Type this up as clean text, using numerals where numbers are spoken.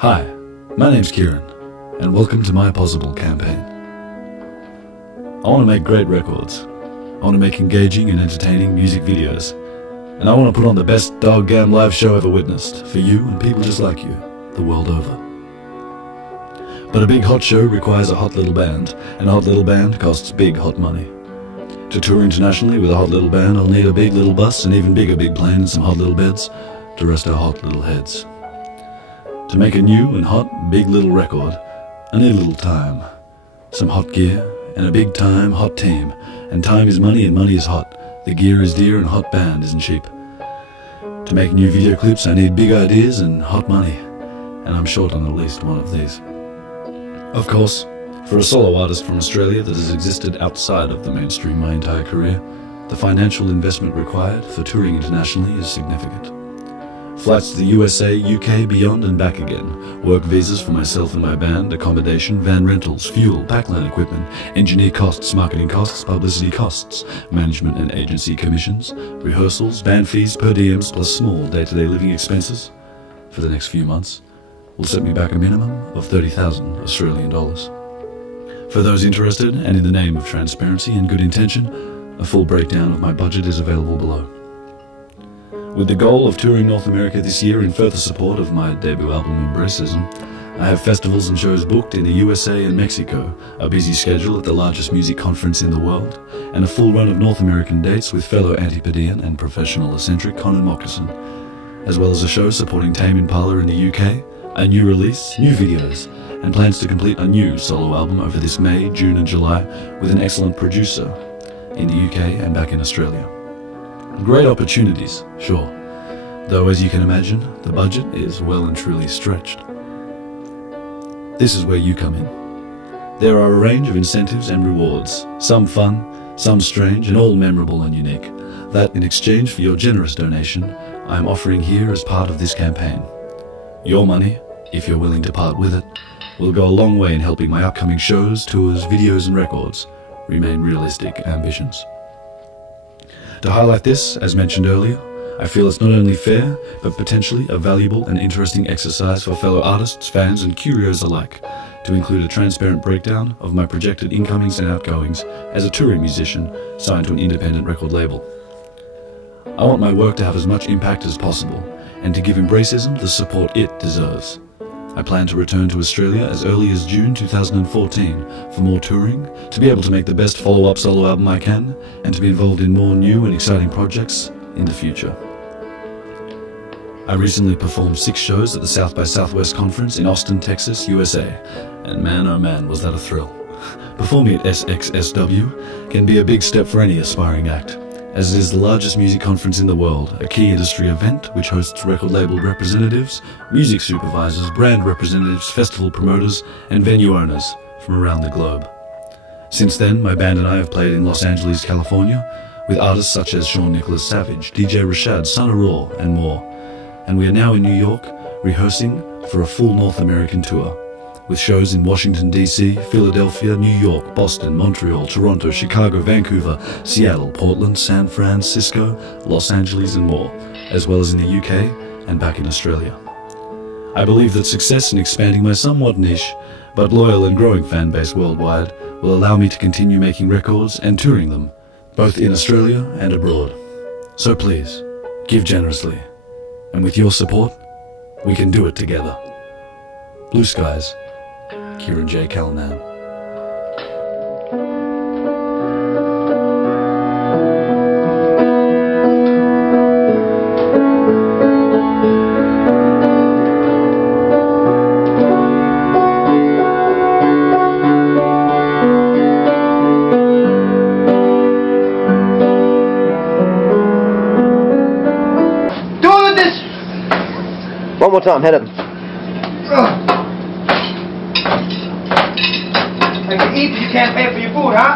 Hi, my name's Kirin, and welcome to my possible campaign. I want to make great records. I want to make engaging and entertaining music videos. And I want to put on the best gamn live show ever witnessed for you and people just like you, the world over. But a big hot show requires a hot little band, and a hot little band costs big hot money. To tour internationally with a hot little band, I'll need a big little bus, an even bigger big plane, and some hot little beds to rest our hot little heads. To make a new and hot big little record, I need a little time, some hot gear, and a big time hot team. And time is money and money is hot. The gear is dear and hot band isn't cheap. To make new video clips, I need big ideas and hot money, and I'm short on at least one of these. Of course, for a solo artist from Australia that has existed outside of the mainstream my entire career, the financial investment required for touring internationally is significant. Flights to the USA, UK, beyond and back again, work visas for myself and my band, accommodation, van rentals, fuel, backline equipment, engineer costs, marketing costs, publicity costs, management and agency commissions, rehearsals, band fees, per diems, plus small day-to-day living expenses for the next few months will set me back a minimum of 30,000 Australian dollars. For those interested, and in the name of transparency and good intention, a full breakdown of my budget is available below. With the goal of touring North America this year in further support of my debut album Embracism, I have festivals and shows booked in the USA and Mexico, a busy schedule at the largest music conference in the world, and a full run of North American dates with fellow Antipodean and professional eccentric Conan Moccasin, as well as a show supporting Tame Impala in the UK, a new release, new videos, and plans to complete a new solo album over this May, June and July with an excellent producer in the UK and back in Australia. Great opportunities, sure, though as you can imagine, the budget is well and truly stretched. This is where you come in. There are a range of incentives and rewards, some fun, some strange, and all memorable and unique, that in exchange for your generous donation, I am offering here as part of this campaign. Your money, if you're willing to part with it, will go a long way in helping my upcoming shows, tours, videos, and records remain realistic ambitions. To highlight this, as mentioned earlier, I feel it's not only fair, but potentially a valuable and interesting exercise for fellow artists, fans, and curios alike, to include a transparent breakdown of my projected incomings and outgoings as a touring musician signed to an independent record label. I want my work to have as much impact as possible, and to give Embracism the support it deserves. I plan to return to Australia as early as June 2014 for more touring, to be able to make the best follow-up solo album I can, and to be involved in more new and exciting projects in the future. I recently performed 6 shows at the South by Southwest conference in Austin, Texas, USA, and man oh man was that a thrill. Performing at SXSW can be a big step for any aspiring act, as it is the largest music conference in the world, a key industry event which hosts record label representatives, music supervisors, brand representatives, festival promoters, and venue owners from around the globe. Since then, my band and I have played in Los Angeles, California, with artists such as Sean Nicholas Savage, DJ Rashad, Son of Raw, and more. And we are now in New York, rehearsing for a full North American tour, with shows in Washington, D.C., Philadelphia, New York, Boston, Montreal, Toronto, Chicago, Vancouver, Seattle, Portland, San Francisco, Los Angeles, and more, as well as in the UK and back in Australia. I believe that success in expanding my somewhat niche, but loyal and growing fan base worldwide will allow me to continue making records and touring them, both in Australia and abroad. So please, give generously, and with your support, we can do it together. Blue skies. Kirin J Callinan. Do it with this! One more time, head up. I can eat, but you can't pay for your food, huh?